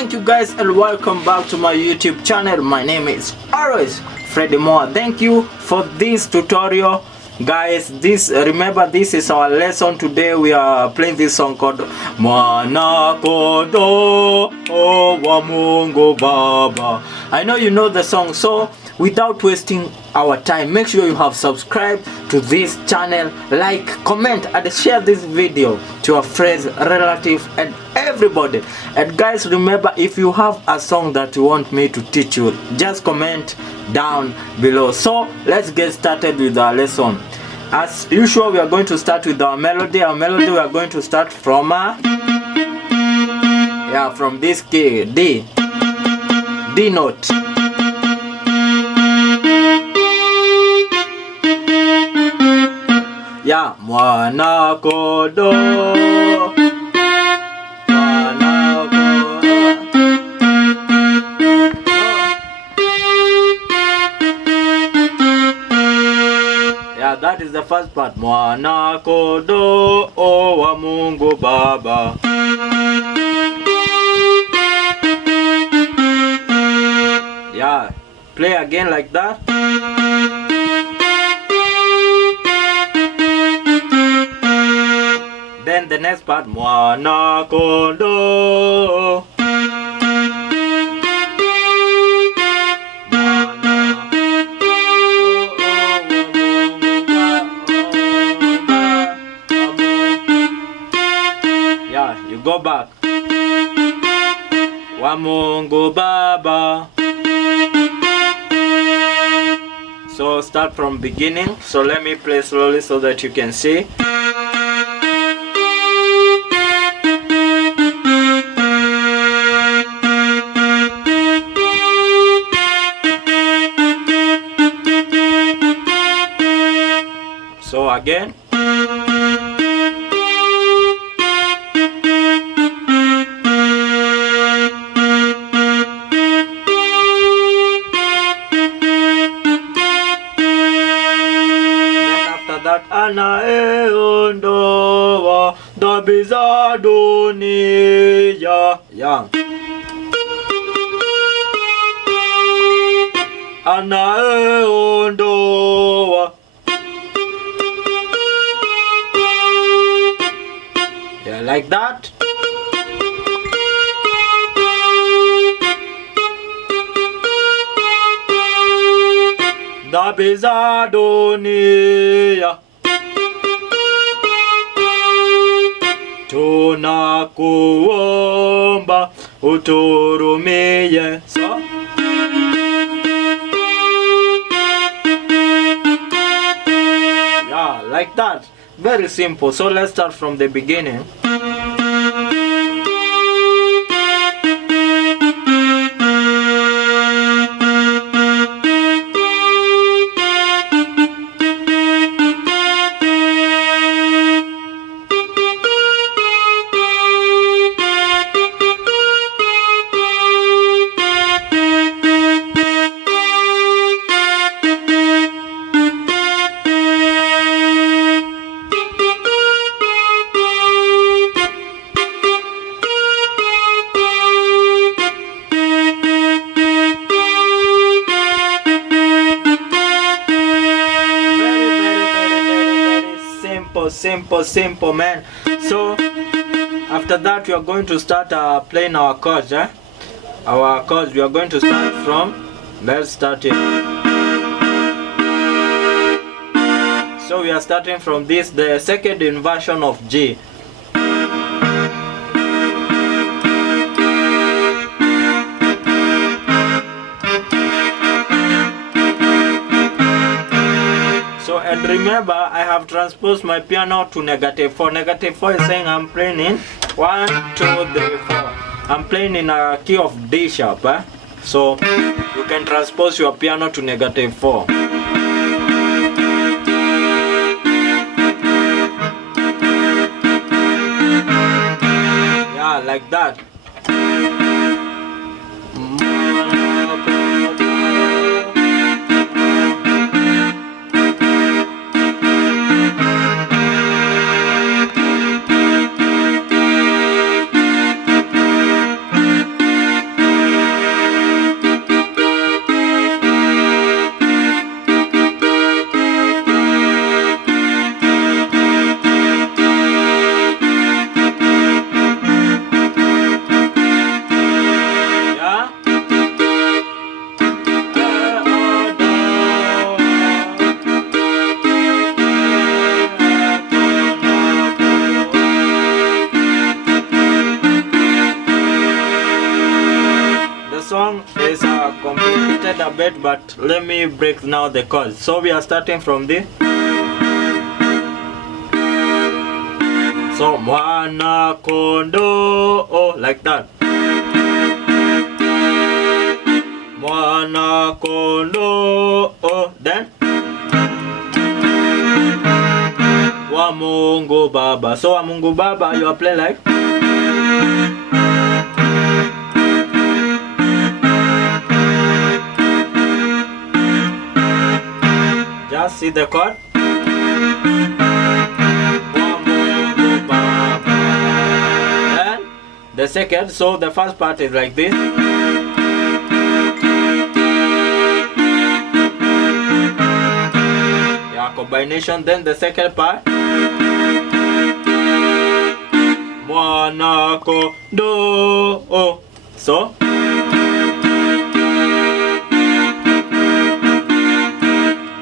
Thank you guys and welcome back to my YouTube channel. My name is always Freddy Moore. Thank you for this tutorial, guys. Remember, this is our lesson. Today we are playing this song called Mwana, kondoo, Wa Mungu Baba. I know you know the song, so without wasting our time, make sure you have subscribed to this channel, like, comment and share this video to your friends, relatives and everybody. And guys, remember, if you have a song that you want me to teach you, just comment down below. So let's get started with our lesson. As usual, we are going to start with our melody. Our melody, we are going to start from from this key, D note. Yeah, Mwana, kondoo, Mwana, kondoo. Yeah, that is the first part. Mwana, kondoo, Wa Mungu Baba. Yeah, play again like that. Then the next part, Mwana, kondoo, yeah, you go back. Wa Mungu Baba. So start from beginning. So let me play slowly so that you can see. So again. Anayeondoa dhambi za dunia. Yeah. Anayeondoa. Yeah, like that. Dhambi za dunia. Tunakuomba uturumie. So yeah, like that. Very simple. So let's start from the beginning. Simple man. So after that we are going to start playing our chords. Our chords, we are going to start from, let's start it. So we are starting from this, the second inversion of G. And remember, I have transposed my piano to -4. -4 is saying I'm playing in 1, 2, 3, 4. I'm playing in a key of D sharp. So you can transpose your piano to -4. Yeah, like that. alphabet, but let me break now the chords. So we are starting from this. So Mwana, kondoo, like that. Mwana, kondoo, then Wa Mungu Baba. So Wa Mungu Baba, you are playing like. Just see the chord. And the second, so the first part is like this. Yeah, combination. Then the second part. Mwana, kondoo. So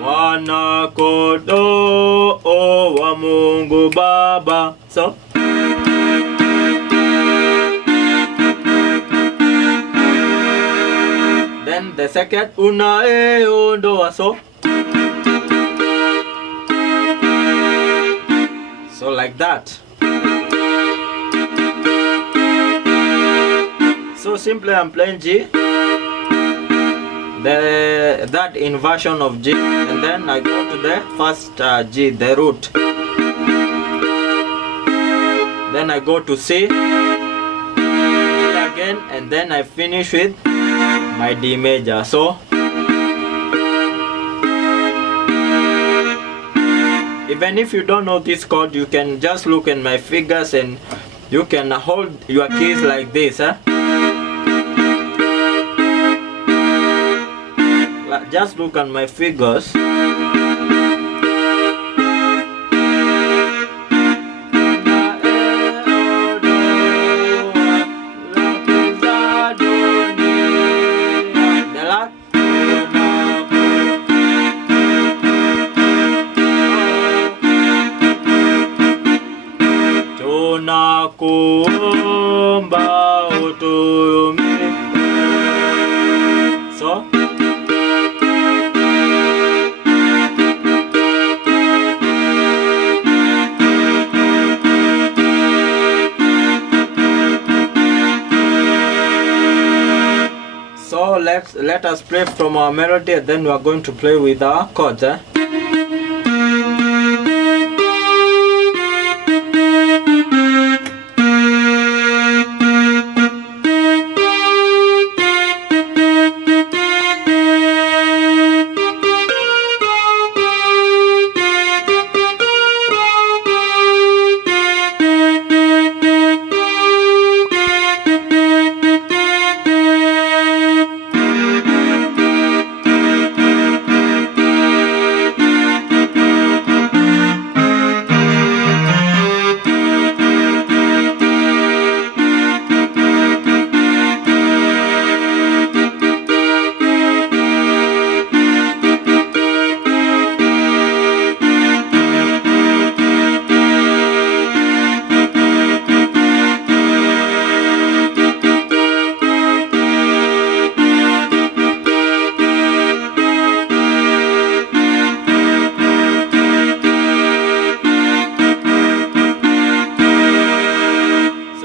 Mwana, kondoo, Wa Mungu Baba. So then the second, unaeondoa. So like that. So simply I'm playing G, that inversion of G, and then I go to the first G, the root. Then I go to C, G again, and then I finish with my D major. So even if you don't know this chord, you can just look at my fingers and you can hold your keys like this. Just look at my fingers. Tunakuomba utuhurumie. So let us play from our melody, and then we are going to play with our chords.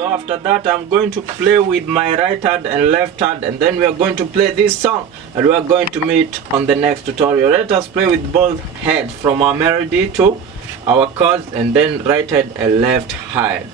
After that, I'm going to play with my right hand and left hand, and then we are going to play this song, and we are going to meet on the next tutorial. Let us play with both hands from our melody to our chords, and then right hand and left hand.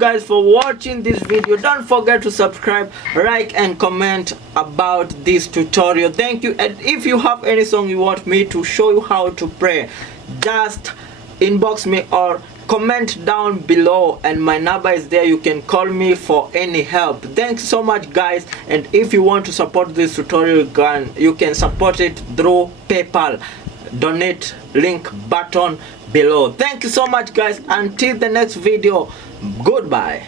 guys for watching this video. Don't forget to subscribe, like and comment about this tutorial. Thank you. And if you have any song you want me to show you how to pray, just inbox me or comment down below, and my number is there. You can call me for any help. Thanks so much guys. And if you want to support this tutorial, you can support it through PayPal. Donate link button below. Thank you so much guys. Until the next video, goodbye.